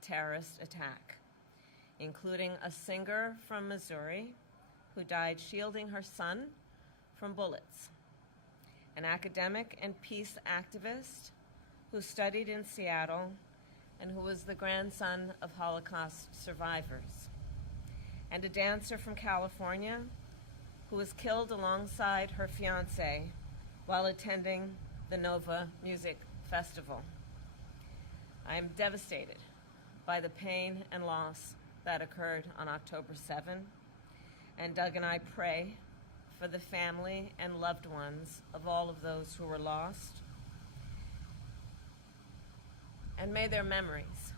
terrorist attack, including a singer from Missouri who died shielding her son from bullets, an academic and peace activist who studied in Seattle and who was the grandson of Holocaust survivors, and a dancer from California who was killed alongside her fiancé while attending the Nova Music Festival. I am devastated by the pain and loss that occurred on October 7, and Doug and I pray for the family and loved ones of all of those who were lost. And may their memories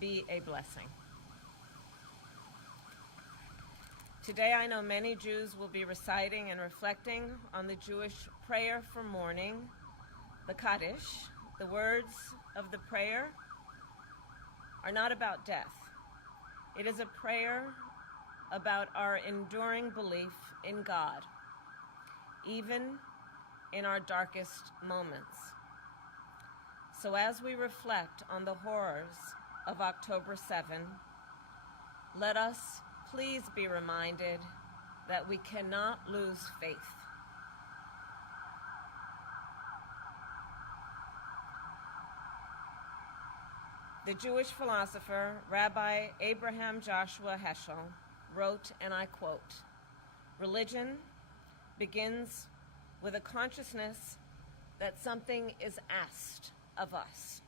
be a blessing. Today, I know many Jews will be reciting and reflecting on the Jewish prayer for mourning, the Kaddish. The words of the prayer are not about death. It is a prayer about our enduring belief in God, even in our darkest moments. So as we reflect on the horrors of October 7, let us please be reminded that we cannot lose faith. The Jewish philosopher, Rabbi Abraham Joshua Heschel, wrote, and I quote, "Religion begins with a consciousness that something is asked of us."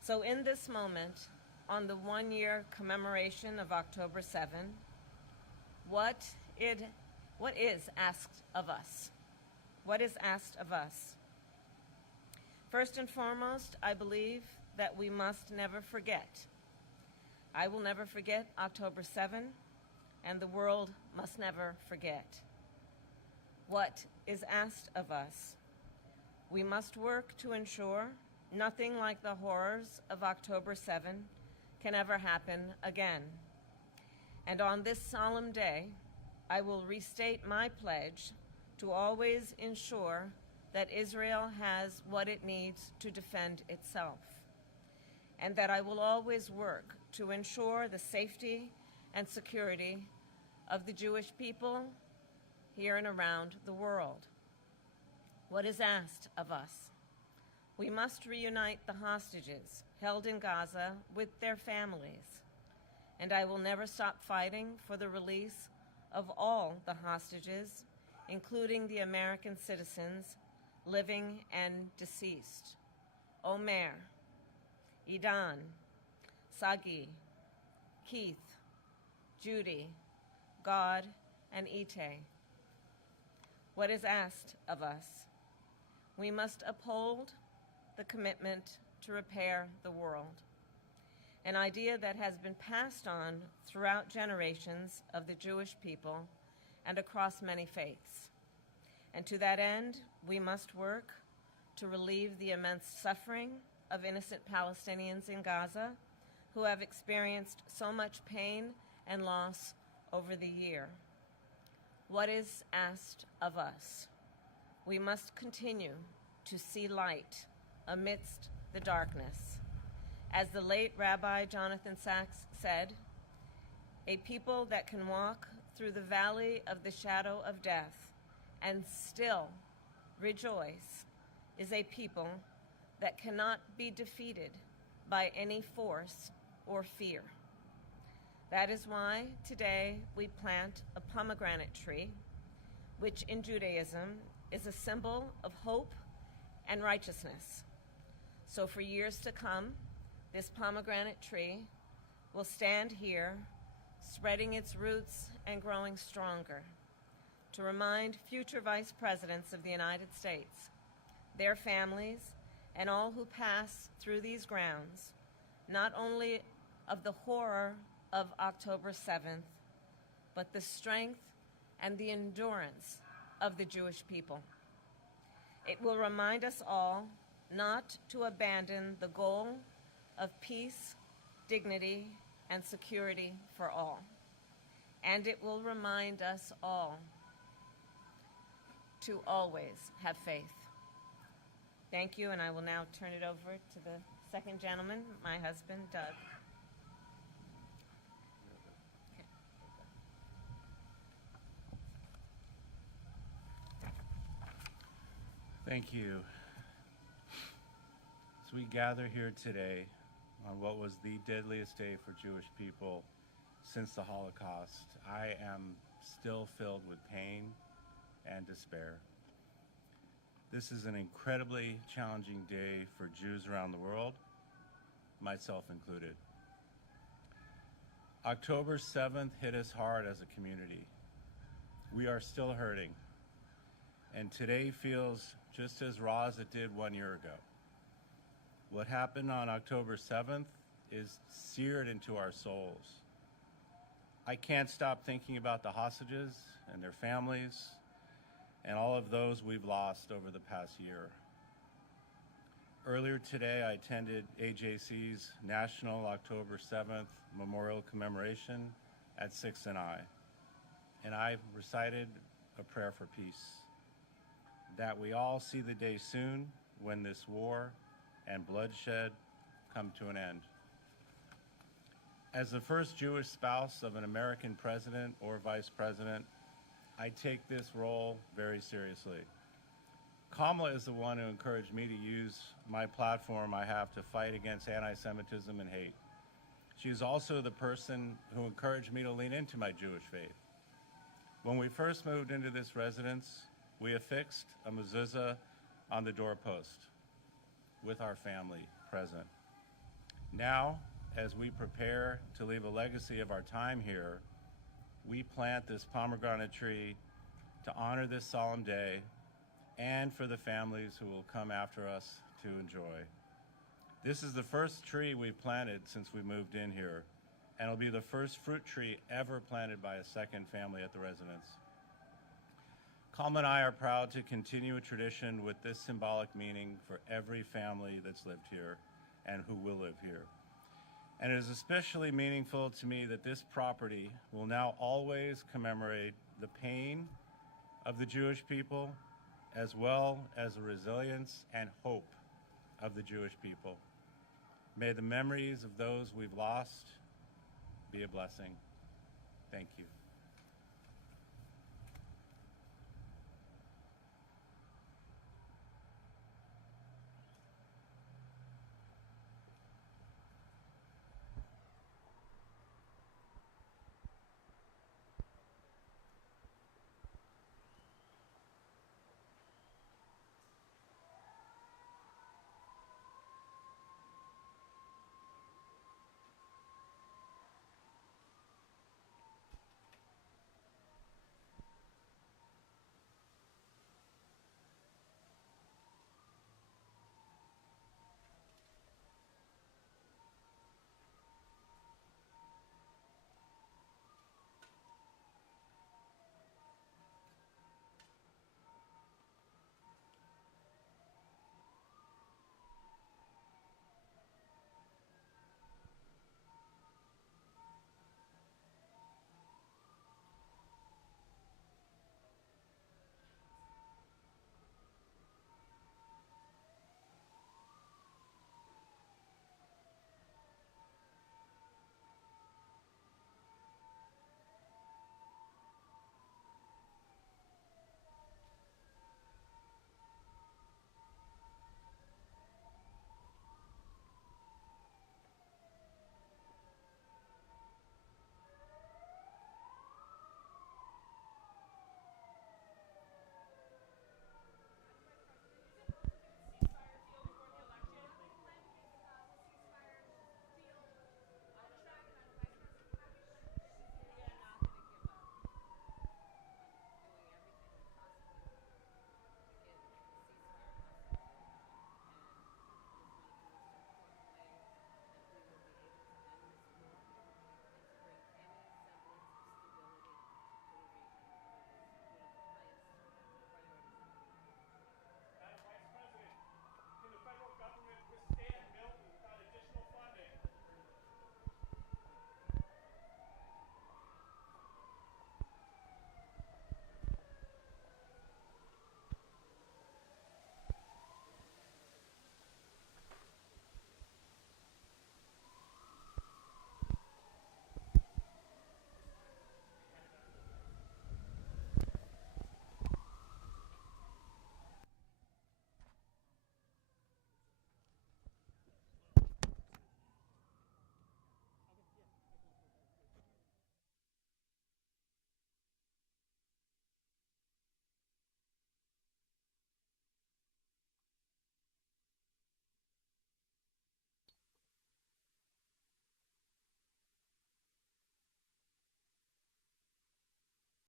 So in this moment, on the one-year commemoration of October 7, what is asked of us? What is asked of us? First and foremost, I believe that we must never forget. I will never forget October 7, and the world must never forget. What is asked of us? We must work to ensure nothing like the horrors of October 7 can ever happen again. And on this solemn day, I will restate my pledge to always ensure that Israel has what it needs to defend itself, and that I will always work to ensure the safety and security of the Jewish people here and around the world. What is asked of us? We must reunite the hostages held in Gaza with their families, and I will never stop fighting for the release of all the hostages, including the American citizens, living and deceased: Omer, Idan, Sagi, Keith, Judy, God, and Ite. What is asked of us? We must uphold the commitment to repair the world, an idea that has been passed on throughout generations of the Jewish people and across many faiths. And to that end, we must work to relieve the immense suffering of innocent Palestinians in Gaza who have experienced so much pain and loss over the year. What is asked of us? We must continue to see light amidst the darkness. As the late Rabbi Jonathan Sacks said, "A people that can walk through the valley of the shadow of death and still rejoice is a people that cannot be defeated by any force or fear." That is why today we plant a pomegranate tree, which in Judaism is a symbol of hope and righteousness. So for years to come, this pomegranate tree will stand here, spreading its roots and growing stronger, to remind future vice presidents of the United States, their families, and all who pass through these grounds, not only of the horror of October 7th, but the strength and the endurance of the Jewish people. It will remind us all not to abandon the goal of peace, dignity, and security for all. And it will remind us all to always have faith. Thank you, and I will now turn it over to the second gentleman, my husband, Doug. Thank you. As we gather here today on what was the deadliest day for Jewish people since the Holocaust, I am still filled with pain and despair. This is an incredibly challenging day for Jews around the world, myself included. October 7th hit us hard as a community. We are still hurting, and today feels just as raw as it did 1 year ago. What happened on October 7th is seared into our souls. I can't stop thinking about the hostages and their families and all of those we've lost over the past year. Earlier today, I attended AJC's National October 7th Memorial Commemoration at 6 and I recited a prayer for peace, that we all see the day soon when this war and bloodshed come to an end. As the first Jewish spouse of an American president or vice president, I take this role very seriously. Kamala is the one who encouraged me to use my platform I have to fight against anti-Semitism and hate. She is also the person who encouraged me to lean into my Jewish faith. When we first moved into this residence, we affixed a mezuzah on the doorpost with our family present. Now, as we prepare to leave a legacy of our time here, we plant this pomegranate tree to honor this solemn day and for the families who will come after us to enjoy. This is the first tree we've planted since we moved in here, and it'll be the first fruit tree ever planted by a second family at the residence. Kalma and I are proud to continue a tradition with this symbolic meaning for every family that's lived here and who will live here. And it is especially meaningful to me that this property will now always commemorate the pain of the Jewish people, as well as the resilience and hope of the Jewish people. May the memories of those we've lost be a blessing. Thank you.